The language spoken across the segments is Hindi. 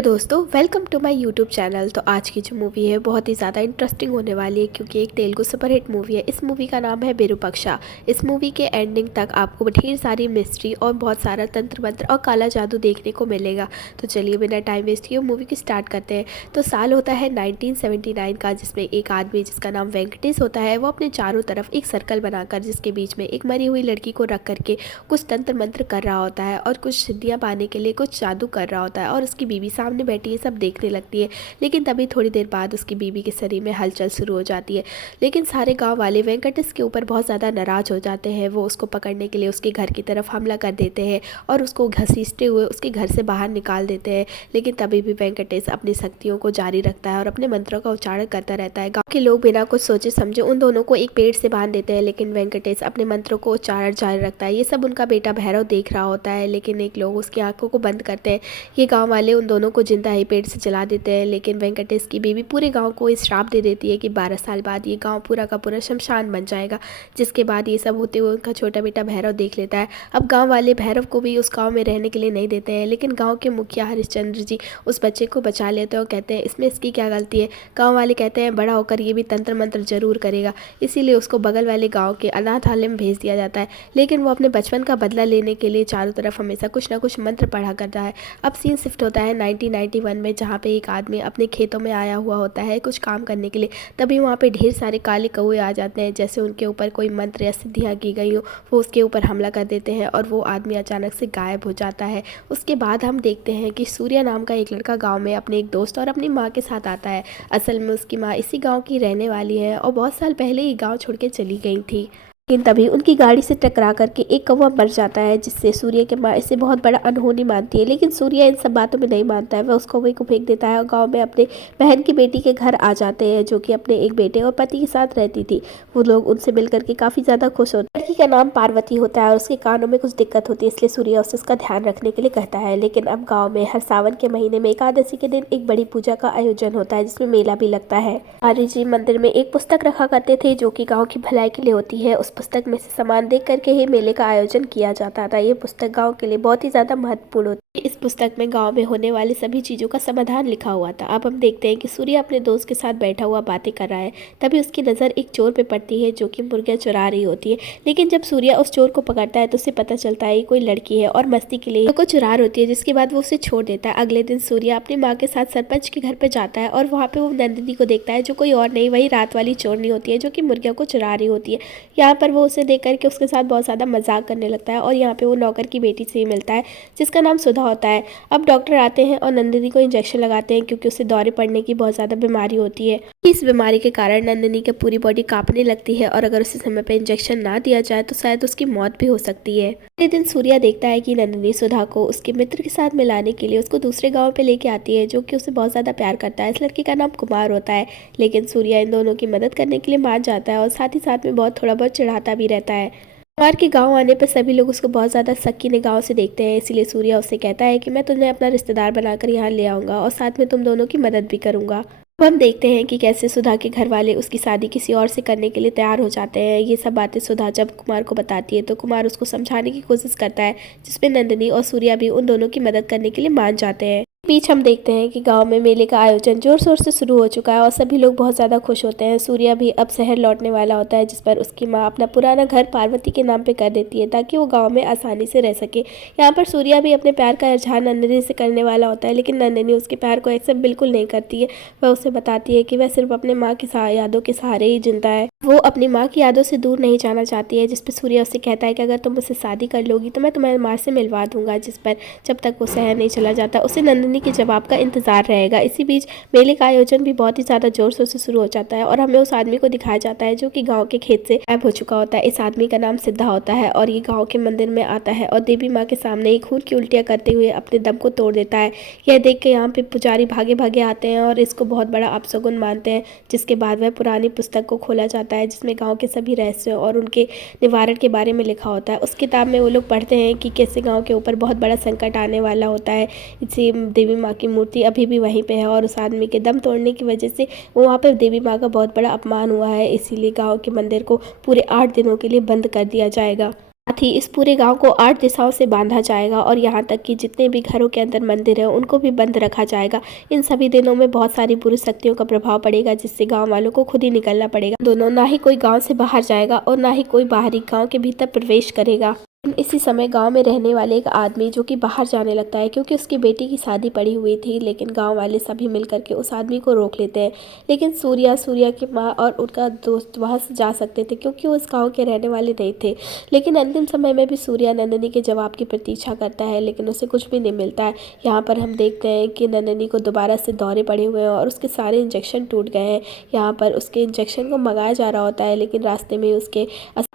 तो दोस्तों welcome to my YouTube channel. तो आज की जो मूवी है बहुत ही ज़्यादा इंटरेस्टिंग होने वाली है क्योंकि एक तेलुगु सुपरहिट मूवी है। इस मूवी का नाम है विरूपाक्षा। इस मूवी के एंडिंग तक आपको ढेर सारी मिस्ट्री और बहुत सारा तंत्र मंत्र और काला जादू देखने को मिलेगा। तो चलिए बिना टाइम वेस्ट किए मूवी की स्टार्ट करते हैं। तो साल होता है 1979 का, जिसमें एक आदमी जिसका नाम वेंकटेश होता है वो अपने चारों तरफ एक सर्कल बनाकर जिसके बीच में एक मरी हुई लड़की को रख करके कुछ तंत्र मंत्र कर रहा होता है और कुछ सिद्धियाँ पाने के लिए कुछ जादू कर रहा होता है और उसकी बीवी सामने बैठी है, सब देखने लगती है। लेकिन तभी थोड़ी देर बाद उसकी बीवी के शरीर में हलचल शुरू हो जाती है। लेकिन सारे गांव वाले वेंकटेश के ऊपर बहुत ज़्यादा नाराज़ हो जाते हैं। वो उसको पकड़ने के लिए उसके घर की तरफ हमला कर देते हैं और उसको घसीटते हुए उसके घर से बाहर निकाल देते हैं। लेकिन तभी भी वेंकटेश अपनी शक्तियों को जारी रखता है और अपने मंत्रों का उच्चारण करता रहता है। गाँव के लोग बिना कुछ सोचे समझे उन दोनों को एक पेड़ से बांध देते हैं, लेकिन वेंकटेश अपने मंत्रों को उच्चारण जारी रखता है। ये सब उनका बेटा भैरव देख रहा होता है, लेकिन एक लोग उसकी आंखों को बंद करते हैं। ये गांव वाले उन दोनों को जिंदा ही पेड़ से जला देते हैं। लेकिन वेंकटेश की बीवी पूरे गांव को इस श्राप दे देती है कि 12 साल बाद ये गांव पूरा का पूरा शमशान बन जाएगा। जिसके बाद ये सब होते हुए उनका छोटा बेटा भैरव देख लेता है। अब गांव वाले भैरव को भी उस गांव में रहने के लिए नहीं देते हैं, लेकिन गांव के मुखिया हरिश्चंद्र जी उस बच्चे को बचा लेते हैं और कहते हैं इसमें इसकी क्या गलती है। गाँव वाले कहते हैं बड़ा होकर ये भी तंत्र मंत्र जरूर करेगा, इसीलिए उसको बगल वाले गाँव के अनाथालय में भेज दिया जाता है। लेकिन वो अपने बचपन का बदला लेने के लिए चारों तरफ हमेशा कुछ ना कुछ मंत्र पढ़ा करता है। अब सीन शिफ्ट होता है 1991 में, जहाँ पे एक आदमी अपने खेतों में आया हुआ होता है कुछ काम करने के लिए। तभी वहाँ पे ढेर सारे काले कौवे आ जाते हैं, जैसे उनके ऊपर कोई मंत्र या सिद्धियाँ की गई हो। वो उसके ऊपर हमला कर देते हैं और वो आदमी अचानक से गायब हो जाता है। उसके बाद हम देखते हैं कि सूर्या नाम का एक लड़का गाँव में अपने एक दोस्त और अपनी माँ के साथ आता है। असल में उसकी माँ इसी गाँव की रहने वाली है और बहुत साल पहले ही गाँव छोड़ के चली गई थी। लेकिन तभी उनकी गाड़ी से टकरा करके एक कौवा मर जाता है, जिससे सूर्य के माँ इसे बहुत बड़ा अनहोनी मानती है। लेकिन सूर्य इन सब बातों में नहीं मानता है, वह उस कौवे को फेंक देता है और गांव में अपने बहन की बेटी के घर आ जाते हैं, जो कि अपने एक बेटे और पति के साथ रहती थी। वो लोग उनसे मिलकर के काफ़ी ज़्यादा खुश होते हैं। लड़की का नाम पार्वती होता है और उसके कानों में कुछ दिक्कत होती है, इसलिए सूर्य उसे उसका ध्यान रखने के लिए कहता है। लेकिन अब गाँव में हर सावन के महीने में एकादशी के दिन एक बड़ी पूजा का आयोजन होता है, जिसमें मेला भी लगता है। आर्य जी मंदिर में एक पुस्तक रखा करते थे जो कि गाँव की भलाई के लिए होती है। उस पुस्तक में से सामान देख करके ही मेले का आयोजन किया जाता था। ये पुस्तक गांव के लिए बहुत ही ज्यादा महत्वपूर्ण होती है। इस पुस्तक में गांव में होने वाली सभी चीजों का समाधान लिखा हुआ था। अब हम देखते हैं कि सूर्य अपने दोस्त के साथ बैठा हुआ बातें कर रहा है। तभी उसकी नजर एक चोर पे पड़ती है जो कि मुर्गियां चुरा रही होती है। लेकिन जब सूर्य उस चोर को पकड़ता है तो उसे पता चलता है कोई लड़की है और मस्ती के लिए को चुरा रही होती है, जिसके बाद वो उसे छोड़ देता है। अगले दिन सूर्य अपनी माँ के साथ सरपंच के घर पे जाता है और वहाँ पे वो नंदिनी को देखता है, जो कोई और नहीं वही रात वाली चोरनी होती है जो कि मुर्गियों को चुरा रही होती है। यहाँ पर वो उसे देख करके उसके साथ बहुत ज़्यादा मजाक करने लगता है और यहाँ पे वो नौकर की बेटी से मिलता है जिसका नाम सुधा होता है। अब डॉक्टर आते हैं और नंदिनी को इंजेक्शन लगाते हैं क्योंकि उसे दौरे पड़ने की बहुत ज़्यादा बीमारी होती है। इस बीमारी के कारण नंदिनी की पूरी बॉडी कांपने लगती है और अगर उसे समय पर इंजेक्शन ना दिया जाए तो शायद उसकी मौत भी हो सकती है। अगले दिन सूर्या देखता है कि नंदिनी सुधा को उसके मित्र के साथ मिलाने के लिए उसको दूसरे गाँव पे लेके आती है, जो कि उसे बहुत ज़्यादा प्यार करता है। इस लड़के का नाम कुमार होता है। लेकिन सूर्या इन दोनों की मदद करने के लिए मान जाता है और साथ ही साथ में थोड़ा बहुत चिढ़ाता भी रहता है। कुमार के गांव आने पर सभी लोग उसको बहुत ज़्यादा शक की निगाहों से देखते हैं, इसीलिए सूर्या उससे कहता है कि मैं तुम्हें अपना रिश्तेदार बनाकर यहाँ ले आऊँगा और साथ में तुम दोनों की मदद भी करूँगा। अब हम देखते हैं कि कैसे सुधा के घर वाले उसकी शादी किसी और से करने के लिए तैयार हो जाते हैं। ये सब बातें सुधा जब कुमार को बताती है तो कुमार उसको समझाने की कोशिश करता है, जिसमें नंदिनी और सूर्या भी उन दोनों की मदद करने के लिए मान जाते हैं। बीच हम देखते हैं कि गांव में मेले का आयोजन जोर शोर से शुरू हो चुका है और सभी लोग बहुत ज़्यादा खुश होते हैं। सूर्या भी अब शहर लौटने वाला होता है, जिस पर उसकी माँ अपना पुराना घर पार्वती के नाम पे कर देती है ताकि वो गांव में आसानी से रह सके। यहाँ पर सूर्या भी अपने प्यार का इजहार नंदिनी से करने वाला होता है, लेकिन नंदिनी उसके प्यार को एक्सेप्ट बिल्कुल नहीं करती है। वह उसे बताती है कि वह सिर्फ अपने माँ की यादों के सहारे ही जिंदा है, वो अपनी माँ की यादों से दूर नहीं जाना चाहती है। जिस पर सूर्या उससे कहता है कि अगर तुम मुझसे शादी कर लोगी तो मैं तुम्हारी माँ से मिलवा दूंगा। जिस पर जब तक वो शहर नहीं चला जाता उसे नंदिनी के जवाब का इंतजार रहेगा। इसी बीच मेले का आयोजन भी बहुत ही ज्यादा जोर शोर से शुरू हो जाता है और हमें उस आदमी को दिखाया जाता है जो कि गांव के खेत से गायब हो चुका होता है। इस आदमी का नाम सिद्धा होता है और ये गांव के मंदिर में आता है और देवी माँ के सामने ही खून की उल्टियां करते हुए अपने दम को तोड़ देता है। यह देख के यहाँ पे पुजारी भागे भागे आते हैं और इसको बहुत बड़ा अपशगुन मानते हैं। जिसके बाद वह पुरानी पुस्तक को खोला जाता है जिसमें गाँव के सभी रहस्य और उनके निवारण के बारे में लिखा होता है। उस किताब में वो लोग पढ़ते हैं कि कैसे गाँव के ऊपर बहुत बड़ा संकट आने वाला होता है। इसी देवी माँ की मूर्ति अभी भी वहीं पे है और उस आदमी के दम तोड़ने की वजह से वहाँ पे देवी माँ का बहुत बड़ा अपमान हुआ है, इसीलिए गांव के मंदिर को पूरे 8 दिनों के लिए बंद कर दिया जाएगा। साथ ही इस पूरे गांव को 8 दिशाओं से बांधा जाएगा और यहाँ तक कि जितने भी घरों के अंदर मंदिर है उनको भी बंद रखा जाएगा। इन सभी दिनों में बहुत सारी बुरी शक्तियों का प्रभाव पड़ेगा, जिससे गांव वालों को खुद ही निकलना पड़ेगा। दोनों ना ही कोई गांव से बाहर जाएगा और ना ही कोई बाहरी गांव के भीतर प्रवेश करेगा। इसी समय गांव में रहने वाले एक आदमी जो कि बाहर जाने लगता है, क्योंकि उसकी बेटी की शादी पड़ी हुई थी, लेकिन गांव वाले सभी मिलकर के उस आदमी को रोक लेते हैं। लेकिन सूर्या की माँ और उनका दोस्त वहां से जा सकते थे, क्योंकि वो उस गांव के रहने वाले नहीं थे। लेकिन अंतिम समय में भी सूर्या नंदिनी के जवाब की प्रतीक्षा करता है, लेकिन उसे कुछ भी नहीं मिलता है। यहाँ पर हम देखते हैं कि नंदिनी को दोबारा से दौरे पड़े हुए हैं और उसके सारे इंजेक्शन टूट गए हैं। यहाँ पर उसके इंजेक्शन को मंगाया जा रहा होता है, लेकिन रास्ते में उसके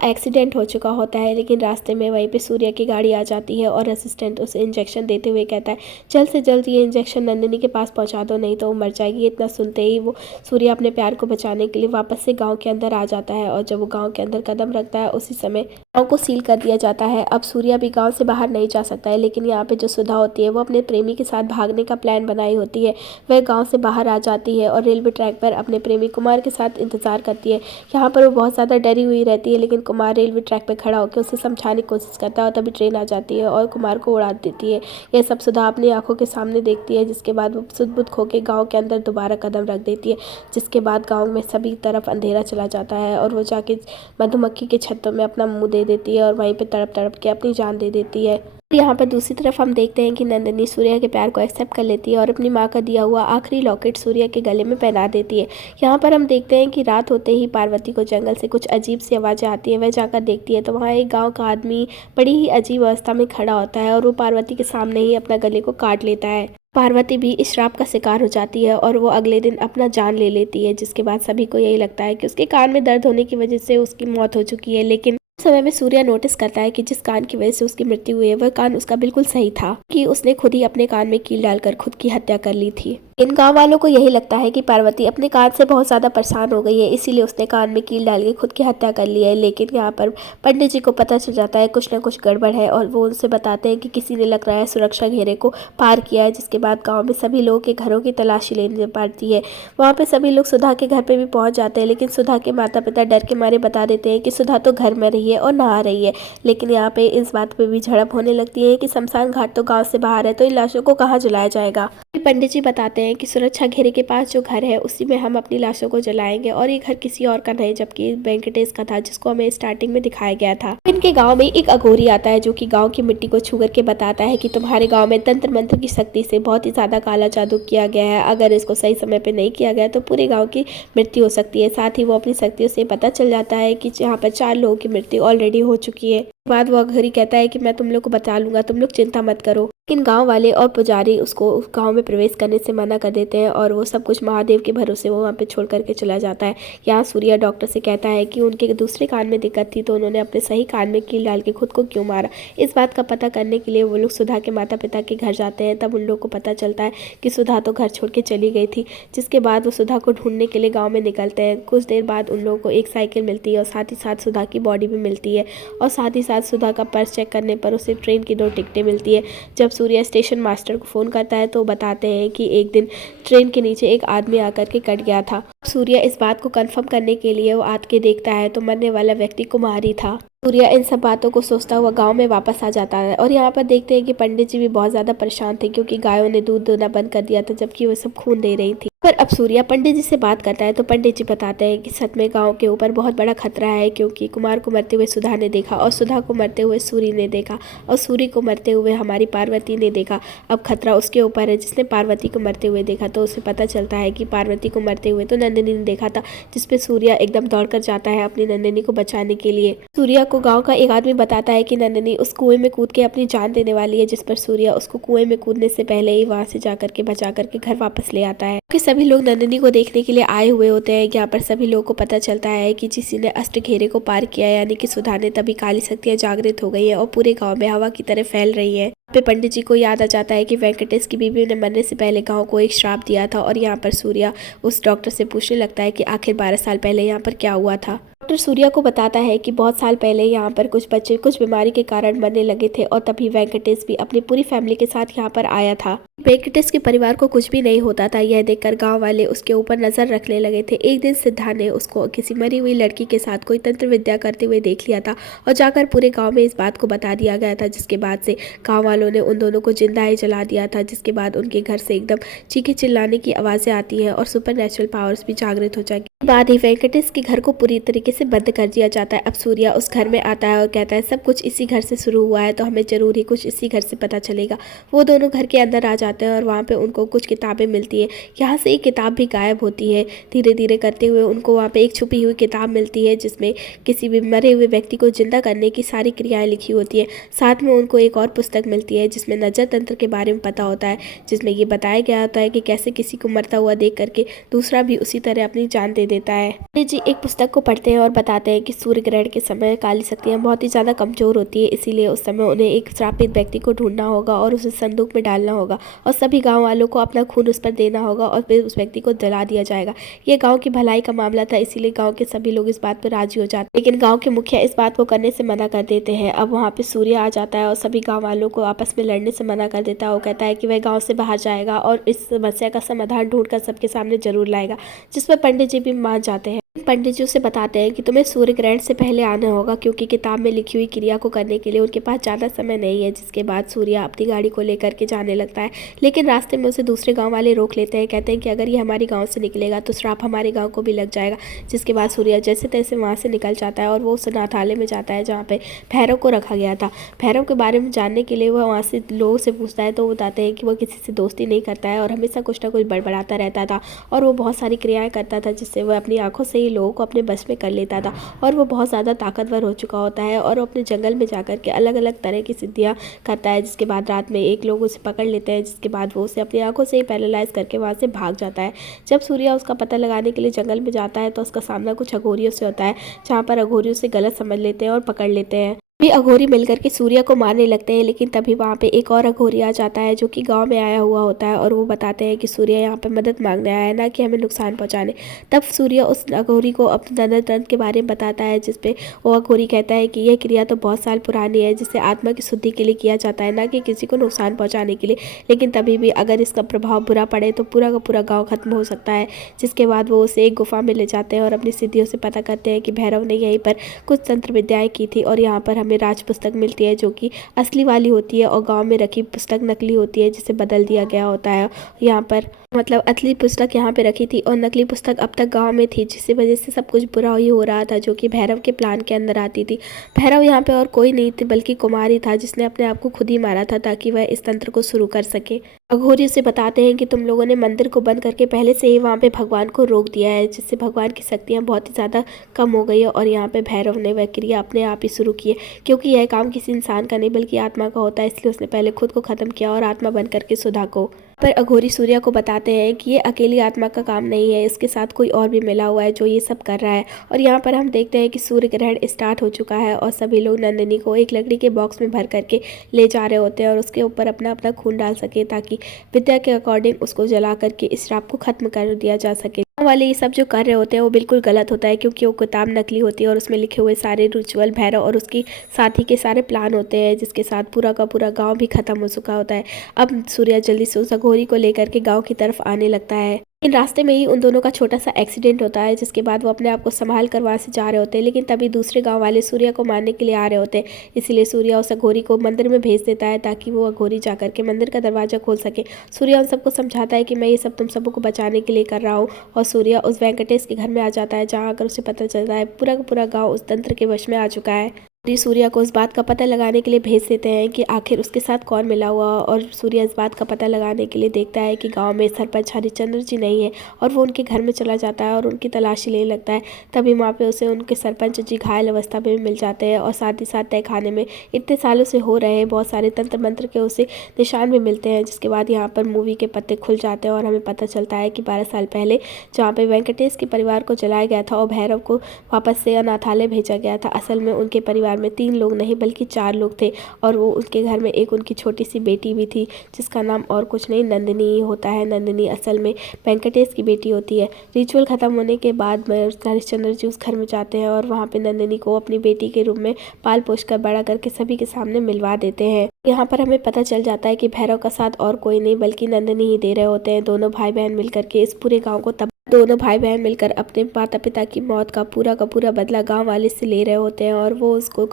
एक्सीडेंट हो चुका होता है। लेकिन रास्ते में वहीं पे सूर्या की गाड़ी आ जाती है और असिस्टेंट उसे इंजेक्शन देते हुए कहता है, जल्द से जल्द ये इंजेक्शन नंदिनी के पास पहुंचा दो, नहीं तो वो मर जाएगी। इतना सुनते ही वो सूर्या अपने प्यार को बचाने के लिए वापस से गांव के अंदर आ जाता है और जब वो गांव के अंदर कदम रखता है उसी समय गांव को सील कर दिया जाता है। अब सूर्या भी गांव से बाहर नहीं जा सकता है, लेकिन यहाँ पे जो सुधा होती है वो अपने प्रेमी के साथ भागने का प्लान बनाई होती है। वह गाँव से बाहर आ जाती है और रेलवे ट्रैक पर अपने प्रेमी कुमार के साथ इंतजार करती है। यहाँ पर वो बहुत ज़्यादा डरी हुई रहती है, लेकिन कुमार रेलवे ट्रैक पर खड़ा होकर उसे समझाने की कोशिश करता है और तभी ट्रेन आ जाती है और कुमार को उड़ा देती है। यह सब सुधा अपनी आंखों के सामने देखती है, जिसके बाद वो सुध-बुध खो के गाँव के अंदर दोबारा कदम रख देती है। जिसके बाद गाँव में सभी तरफ अंधेरा चला जाता है और वो जाके मधुमक्खी के छत्तों में अपना मुँह दे देती है और वहीं पर तड़प तड़प के अपनी जान दे देती है। यहाँ पर दूसरी तरफ हम देखते हैं कि नंदिनी सूर्या के प्यार को एक्सेप्ट कर लेती है और अपनी माँ का दिया हुआ आखिरी लॉकेट सूर्या के गले में पहना देती है। यहाँ पर हम देखते हैं कि रात होते ही पार्वती को जंगल से कुछ अजीब सी आवाज़ें आती है। वह जाकर देखती है तो वहाँ एक गांव का आदमी बड़ी ही अजीब अवस्था में खड़ा होता है और वो पार्वती के सामने ही अपना गले को काट लेता है। पार्वती भी इस श्राप का शिकार हो जाती है और वो अगले दिन अपना जान ले लेती है, जिसके बाद सभी को यही लगता है कि उसके कान में दर्द होने की वजह से उसकी मौत हो चुकी है। लेकिन समय में सूर्या नोटिस करता है कि जिस कान की वजह से उसकी मृत्यु हुई है वह कान उसका बिल्कुल सही था, कि उसने खुद ही अपने कान में कील डालकर खुद की हत्या कर ली थी। इन गांव वालों को यही लगता है कि पार्वती अपने कान से बहुत ज़्यादा परेशान हो गई है, इसीलिए उसने कान में कील डाल के खुद की हत्या कर ली है। लेकिन यहाँ पर पंडित जी को पता चल जाता है कुछ ना कुछ गड़बड़ है और वो उनसे बताते हैं कि किसी ने लग रहा है सुरक्षा घेरे को पार किया है। जिसके बाद गाँव में सभी लोगों के घरों की तलाशी लेनी पड़ती है। वहाँ पर सभी लोग सुधा के घर पर भी पहुँच जाते हैं, लेकिन सुधा के माता पिता डर के मारे बता देते हैं कि सुधा तो घर में रही है और नहा रही है। लेकिन यहाँ पे इस बात पे भी झड़प होने लगती है कि शमशान घाट तो गांव से बाहर है, तो इन लाशों को कहाँ जलाया जाएगा। पंडित जी बताते हैं कि सुरक्षा घेरे के पास जो घर है उसी में हम अपनी लाशों को जलाएंगे और ये घर किसी और का नहीं, जबकि वेंकटेश का था, जिसको हमें स्टार्टिंग में दिखाया गया था। इनके गांव में एक अघोरी आता है जो कि गांव की मिट्टी को छू करके बताता है कि तुम्हारे गांव में तंत्र मंत्र की शक्ति से बहुत ही ज्यादा काला जादू किया गया है, अगर इसको सही समय पे नहीं किया गया तो पूरे गाँव की मृत्यु हो सकती है। साथ ही वो अपनी शक्तियों से पता चल जाता है कि यहाँ पर 4 लोगों की मृत्यु ऑलरेडी हो चुकी है। बाद वो अघोरी कहता है कि मैं तुम लोग को बचा लूंगा, तुम लोग चिंता मत करो। लेकिन गांव वाले और पुजारी उसको गांव में प्रवेश करने से मना कर देते हैं और वो सब कुछ महादेव के भरोसे वो वहाँ पे छोड़ करके चला जाता है। यहाँ सूर्या डॉक्टर से कहता है कि उनके दूसरे कान में दिक्कत थी तो उन्होंने अपने सही कान में कील डाल के खुद को क्यों मारा। इस बात का पता करने के लिए वो लोग सुधा के माता पिता के घर जाते हैं। तब उन लोग को पता चलता है कि सुधा तो घर छोड़ के चली गई थी। जिसके बाद वो सुधा को ढूंढने के लिए गाँव में निकलते हैं। कुछ देर बाद उन लोगों को एक साइकिल मिलती है और साथ ही साथ सुधा की बॉडी भी मिलती है और साथ ही साथ सुधा का पर्स चेक करने पर उसे ट्रेन की 2 टिकटें मिलती है। जब सूर्या स्टेशन मास्टर को फ़ोन करता है तो बताते हैं कि एक दिन ट्रेन के नीचे एक आदमी आकर के कट गया था। सूर्या इस बात को कंफर्म करने के लिए वो आके देखता है तो मरने वाला व्यक्ति कुमार ही था। सूर्या इन सब बातों को सोचता हुआ गांव में वापस आ जाता है और यहाँ पर देखते हैं कि पंडित जी भी बहुत ज़्यादा परेशान थे, क्योंकि गायों ने दूध देना बंद कर दिया था जबकि वो सब खून दे रही थी। पर अब सूर्या पंडित जी से बात करता है तो पंडित जी बताते हैं कि सच में गांव के ऊपर बहुत बड़ा खतरा है, क्योंकि कुमार को मरते हुए सुधा ने देखा और सुधा को मरते हुए सूर्य ने देखा और सूर्य को मरते हुए हमारी पार्वती ने देखा। अब खतरा उसके ऊपर है जिसने पार्वती को मरते हुए देखा। तो उसे पता चलता है कि पार्वती को मरते हुए तो नंदिनी ने देखा था, जिसपे सूर्या एकदम दौड़कर जाता है अपनी नंदिनी को बचाने के लिए। सूर्या को गाँव का एक आदमी बताता है कि नंदिनी उस कुएं में कूद के अपनी जान देने वाली है, जिस पर सूर्या उसको कुएं में कूदने से पहले ही वहां से जाकर के बचा करके घर वापस ले आता है। कि सभी लोग नंदिनी को देखने के लिए आए हुए होते हैं। यहाँ पर सभी लोगों को पता चलता है कि किसी ने अष्ट घेरे को पार किया, यानी कि सुधा ने तभी काली शक्तियां जागृत हो गई है और पूरे गांव में हवा की तरह फैल रही है। पे पंडित जी को याद आ जाता है कि वेंकटेश की बीवी ने मरने से पहले गांव को एक श्राप दिया था और यहाँ पर सूर्या उस डॉक्टर से पूछने लगता है कि आखिर 12 साल पहले यहाँ पर क्या हुआ था। डॉक्टर सूर्या को बताता है कि बहुत साल पहले यहाँ पर कुछ बच्चे कुछ बीमारी के कारण मरने लगे थे और तभी वेंकटेश भी अपनी पूरी फैमिली के साथ यहाँ पर आया था। वेंकटेश के परिवार को कुछ भी नहीं होता था। यह देखकर गांव वाले उसके ऊपर नजर रखने लगे थे। एक दिन सिद्धा ने उसको किसी मरी हुई लड़की के साथ कोई तंत्र विद्या करते हुए देख लिया था और जाकर पूरे गाँव में इस बात को बता दिया गया था, जिसके बाद से गाँव वालों ने उन दोनों को जिंदा ही जला दिया था। जिसके बाद उनके घर से एकदम चीखे चिल्लाने की आवाजें आती हैं और सुपर नेचुरल पावर्स भी जागृत हो जाएगी। बाद ही वेंकटेश के घर को पूरी तरीके से बंद कर दिया जाता है। अब सूर्या उस घर में आता है और कहता है सब कुछ इसी घर से शुरू हुआ है, तो हमें जरूर ही कुछ इसी घर से पता चलेगा। वो दोनों घर के अंदर आ जाते हैं और वहाँ पे उनको कुछ किताबें मिलती है। यहाँ से एक किताब भी गायब होती है। धीरे धीरे करते हुए उनको वहाँ पे एक छुपी हुई किताब मिलती है जिसमें किसी भी मरे हुए व्यक्ति को जिंदा करने की सारी क्रियाएं लिखी होती है। साथ में उनको एक और पुस्तक मिलती है जिसमें नजर तंत्र के बारे में पता होता है, जिसमें ये बताया गया होता है कि कैसे किसी को मरता हुआ देख करके दूसरा भी उसी तरह अपनी जान दे देता है। जी एक पुस्तक को पढ़ते हैं और बताते हैं कि सूर्य ग्रहण के समय काली शक्तियाँ बहुत ही ज़्यादा कमजोर होती है, इसीलिए उस समय उन्हें एक श्रापित व्यक्ति को ढूंढना होगा और उसे संदूक में डालना होगा और सभी गांव वालों को अपना खून उस पर देना होगा और फिर उस व्यक्ति को जला दिया जाएगा। ये गांव की भलाई का मामला था, इसीलिए गांव के सभी लोग इस बात पर राजी हो जाते हैं, लेकिन गांव के मुखिया इस बात को करने से मना कर देते हैं। अब वहाँ पे सूर्य आ जाता है और सभी गाँव वालों को आपस में लड़ने से मना कर देता है। वो कहता है कि वह गाँव से बाहर जाएगा और इस समस्या का समाधान ढूंढकर सबके सामने जरूर लाएगा, जिस पर पंडित जी भी मान जाते हैं। पंडित जी उसे बताते हैं कि तुम्हें सूर्य ग्रहण से पहले आना होगा, क्योंकि किताब में लिखी हुई क्रिया को करने के लिए उनके पास ज़्यादा समय नहीं है। जिसके बाद सूर्य अपनी गाड़ी को लेकर के जाने लगता है, लेकिन रास्ते में उसे दूसरे गांव वाले रोक लेते हैं। कहते हैं कि अगर ये हमारे गांव से निकलेगा तो श्राप हमारे गांव को भी लग जाएगा। जिसके बाद सूर्य जैसे तैसे वहाँ से निकल जाता है और वो उस अनाथालय में जाता है जहाँ पे भैरव को रखा गया था। भैरव के बारे में जानने के लिए वह वहाँ से लोगों से पूछता है, तो वो बताते हैं कि वह किसी से दोस्ती नहीं करता है और हमेशा कुछ ना कुछ बड़बड़ाता रहता था और वो बहुत सारी क्रियाएँ करता था जिससे वह अपनी आंखों से ही लोगों को अपने बस में कर लेता था और वो बहुत ज़्यादा ताकतवर हो चुका होता है और अपने जंगल में जाकर के अलग अलग तरह की सिद्धियाँ करता है। जिसके बाद रात में एक लोग उसे पकड़ लेते हैं, जिसके बाद वो उसे अपनी आंखों से ही पैरालाइज करके वहाँ से भाग जाता है। जब सूर्य उसका पता लगाने के लिए जंगल में जाता है तो उसका सामना कुछ अघोरियों से होता है, जहाँ पर अघोरियों से गलत समझ लेते हैं और पकड़ लेते हैं। भी अघोरी मिलकर के सूर्य को मारने लगते हैं, लेकिन तभी वहाँ पे एक और अघोरी आ जाता है जो कि गांव में आया हुआ होता है और वो बताते हैं कि सूर्य यहाँ पे मदद मांगने आया है, ना कि हमें नुकसान पहुँचाने। तब सूर्य उस अघोरी को अपने नजर तंत्र के बारे में बताता है, जिसपे वो अघोरी कहता है कि यह क्रिया तो बहुत साल पुरानी है, जिसे आत्मा की शुद्धि के लिए किया जाता है, ना कि किसी को नुकसान पहुँचाने के लिए। लेकिन तभी भी अगर इसका प्रभाव बुरा पड़े तो पूरा का पूरा गाँव खत्म हो सकता है। जिसके बाद वो उसे एक गुफा में ले जाते हैं और अपनी सिद्धियों से पता करते हैं कि भैरव ने यहीं पर कुछ तंत्र विद्याएं की थी और यहाँ पर हमें राज पुस्तक मिलती है जो कि असली वाली होती है और गांव में रखी पुस्तक नकली होती है, जिसे बदल दिया गया होता है। यहाँ पर मतलब असली पुस्तक यहाँ पे रखी थी और नकली पुस्तक अब तक गांव में थी, जिसकी वजह से सब कुछ बुरा ही हो रहा था, जो कि भैरव के प्लान के अंदर आती थी। भैरव यहाँ पे और कोई नहीं थी बल्कि कुमार ही था, जिसने अपने आप को खुद ही मारा था ताकि वह इस तंत्र को शुरू कर सके। अघोरी से बताते हैं कि तुम लोगों ने मंदिर को बंद करके पहले से ही वहाँ पे भगवान को रोक दिया है, जिससे भगवान की शक्तियाँ बहुत ही ज़्यादा कम हो गई है और यहाँ पे भैरव ने वह क्रिया अपने आप ही शुरू की है, क्योंकि यह काम किसी इंसान का नहीं बल्कि आत्मा का होता है। इसलिए उसने पहले खुद को खत्म किया और आत्मा बन करके सुधा को। पर अघोरी सूर्य को बताते हैं कि ये अकेली आत्मा का काम नहीं है, इसके साथ कोई और भी मिला हुआ है जो ये सब कर रहा है। और यहाँ पर हम देखते हैं कि सूर्य ग्रहण स्टार्ट हो चुका है और सभी लोग नंदिनी को एक लकड़ी के बॉक्स में भर करके ले जा रहे होते हैं और उसके ऊपर अपना अपना खून डाल सके, ताकि विद्या के अकॉर्डिंग उसको जला करके इस श्राप को खत्म कर दिया जा सके। वाले ये सब जो कर रहे होते हैं वो बिल्कुल गलत होता है, क्योंकि वो किताब नकली होती है और उसमें लिखे हुए सारे रिचुअल भैरव और उसकी साथी के सारे प्लान होते हैं, जिसके साथ पूरा का पूरा गांव भी खत्म हो चुका होता है। अब सूर्य जल्दी से उस अघोरी को लेकर के गांव की तरफ आने लगता है। इन रास्ते में ही उन दोनों का छोटा सा एक्सीडेंट होता है, जिसके बाद वो अपने आप को संभाल कर वहाँ से जा रहे होते हैं, लेकिन तभी दूसरे गांव वाले सूर्य को मारने के लिए आ रहे होते हैं। इसीलिए सूर्य उस अघोरी को मंदिर में भेज देता है ताकि वो अघोरी जा करके मंदिर का दरवाजा खोल सके। सूर्य उन सबको समझाता है कि मैं ये सब तुम सबको बचाने के लिए कर रहा हूँ और सूर्य उस वेंकटेश के घर में आ जाता है, जहाँ आकर उसे पता चलता है पूरा का पूरा गाँव उस तंत्र के वश में आ चुका है। सूर्य को इस बात का पता लगाने के लिए भेज देते हैं कि आखिर उसके साथ कौन मिला हुआ, और सूर्य इस बात का पता लगाने के लिए देखता है कि गांव में सरपंच हरिश्चंद्र जी नहीं है और वो उनके घर में चला जाता है और उनकी तलाशी लेने लगता है। तभी वहाँ पे उसे उनके सरपंच जी घायल अवस्था में मिल जाते हैं और साथ ही साथ तहखाने में इतने सालों से हो रहे बहुत सारे तंत्र मंत्र के उसे निशान भी मिलते हैं। जिसके बाद यहाँ पर मूवी के पत्ते खुल जाते हैं और हमें पता चलता है कि 12 साल पहले जहाँ पे वेंकटेश के परिवार को जलाया गया था और भैरव को वापस से अनाथालय भेजा गया था, असल में उनके परिवार परिवार में 3 लोग नहीं बल्कि 4 लोग थे और वो उसके घर में एक उनकी छोटी सी बेटी भी थी जिसका नाम और कुछ नहीं नंदिनी ही होता है। नंदिनी असल में वेंकटेश की बेटी होती है। रिचुअल ख़त्म होने के बाद हरिश्चंद्र जी उस घर में जाते हैं और वहाँ पे नंदिनी को अपनी बेटी के रूप में पाल पोस कर बड़ा करके सभी के सामने मिलवा देते हैं। यहाँ पर हमें पता चल जाता है कि भैरव का साथ और कोई नहीं बल्कि नंदिनी ही दे रहे होते हैं। दोनों भाई बहन मिलकर के इस पूरे गाँव को दोनों भाई बहन मिलकर अपने माता पिता की मौत का पूरा बदला गांव वाले से ले रहे होते हैं और वो उसको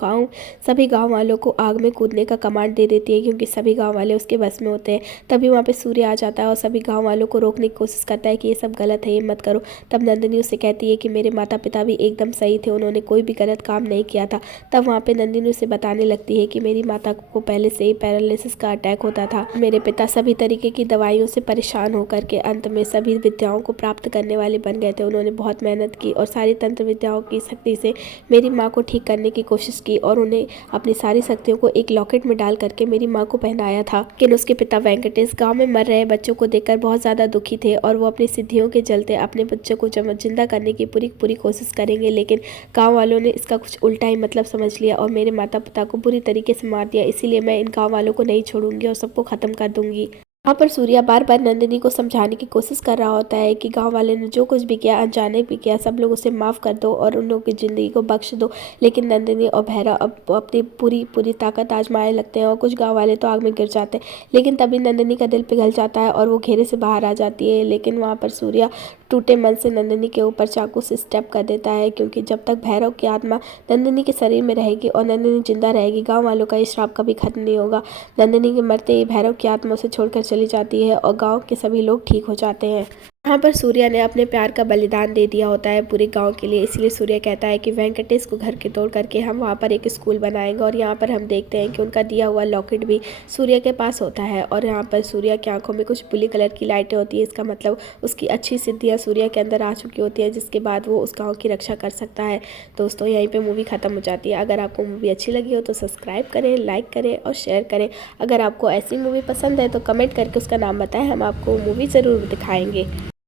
सभी गांव वालों को आग में कूदने का कमांड दे देती है क्योंकि सभी गांव वाले उसके बस में होते हैं। तभी वहाँ पे सूर्य आ जाता है और सभी गांव वालों को रोकने की कोशिश करता है कि ये सब गलत है, ये मत करो। तब नंदिनी उससे कहती है कि मेरे माता पिता भी एकदम सही थे, उन्होंने कोई भी गलत काम नहीं किया था। तब वहाँ पे नंदिनी उसे बताने लगती है कि मेरी माता को पहले से ही पैरालिसिस का अटैक होता था। मेरे पिता सभी तरीके की दवाइयों से परेशान होकर के अंत में सभी विद्याओं को प्राप्त करने वाले बन गए थे। उन्होंने बहुत मेहनत की और सारी तंत्र विद्याओं की शक्ति से मेरी माँ को ठीक करने की कोशिश की और उन्हें अपनी सारी शक्तियों को एक लॉकेट में डाल करके मेरी माँ को पहनाया था। लेकिन उसके पिता वेंकटेश गांव में मर रहे बच्चों को देखकर बहुत ज़्यादा दुखी थे और वो अपनी सिद्धियों के चलते अपने बच्चों को जिंदा करने की पूरी कोशिश करेंगे। लेकिन गाँव वालों ने इसका कुछ उल्टा ही मतलब समझ लिया और मेरे माता पिता को बुरी तरीके से मार दिया। इसीलिए मैं इन गाँव वालों को नहीं छोड़ूंगी और सबको खत्म कर दूंगी। वहाँ पर सूर्या बार बार नंदिनी को समझाने की कोशिश कर रहा होता है कि गांव वाले ने जो कुछ भी किया, अनजाने भी किया, सब लोग उसे माफ़ कर दो और उन लोगों की ज़िंदगी को बख्श दो। लेकिन नंदिनी और भैरव अब अपनी पूरी ताकत आजमाने लगते हैं और कुछ गांव वाले तो आग में गिर जाते हैं। लेकिन तभी नंदिनी का दिल पिघल जाता है और वो घेरे से बाहर आ जाती है। लेकिन वहाँ पर सूर्या टूटे मन से नंदिनी के ऊपर चाकू से स्टेप कर देता है क्योंकि जब तक भैरव की आत्मा नंदिनी के शरीर में रहेगी और नंदिनी जिंदा रहेगी, गाँव वालों का ये श्राप कभी खत्म नहीं होगा। नंदिनी के मरते ही भैरव की आत्मा उसे छोड़कर चली जाती है और गांव के सभी लोग ठीक हो जाते हैं। यहाँ पर सूर्या ने अपने प्यार का बलिदान दे दिया होता है पूरे गांव के लिए। इसलिए सूर्या कहता है कि वेंकटेश को घर के तोड़ करके हम वहाँ पर एक स्कूल बनाएंगे और यहाँ पर हम देखते हैं कि उनका दिया हुआ लॉकेट भी सूर्या के पास होता है और यहाँ पर सूर्या की आंखों में कुछ ब्लू कलर की लाइटें होती है। इसका मतलब उसकी अच्छी सिद्धियाँ सूर्या के अंदर आ चुकी होती है जिसके बाद वो उस गाँव की रक्षा कर सकता है। दोस्तों यहीं पर मूवी ख़त्म हो जाती है। अगर आपको मूवी अच्छी लगी हो तो सब्सक्राइब करें, लाइक करें और शेयर करें। अगर आपको ऐसी मूवी पसंद है तो कमेंट करके उसका नाम बताएं, हम आपको मूवी ज़रूर दिखाएंगे।